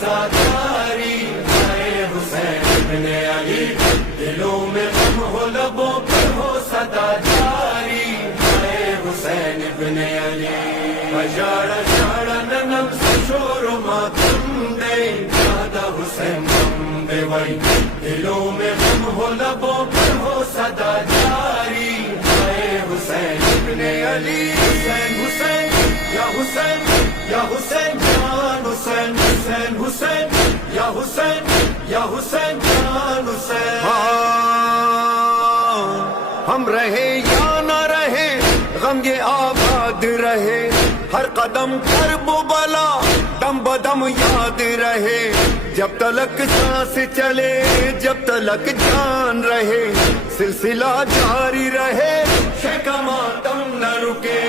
عزاداری، اے حسین ابن علی، دلوں میں غم ہو لبوں پر ہو صدا جاری، اے حسین ابن علی، اجاڑا جاڑا ننم سے شور و ماتم دے، دادا حسین غم دے وئی، دلوں میں غم ہو لبوں پر ہو صدا جاری، اے حسین ابن علی، حسین حسین یا حسین یا حسین جان حسین، حسین حسین یا حسین یا حسین جان حسین۔ ہم رہے یا نہ رہے غم یہ آباد رہے، ہر قدم کرب و بلا دم بدم یاد رہے، جب تلک سانس چلے جب تلک جان رہے، سلسلہ جاری رہے، شہ کا ماتم نہ رکے،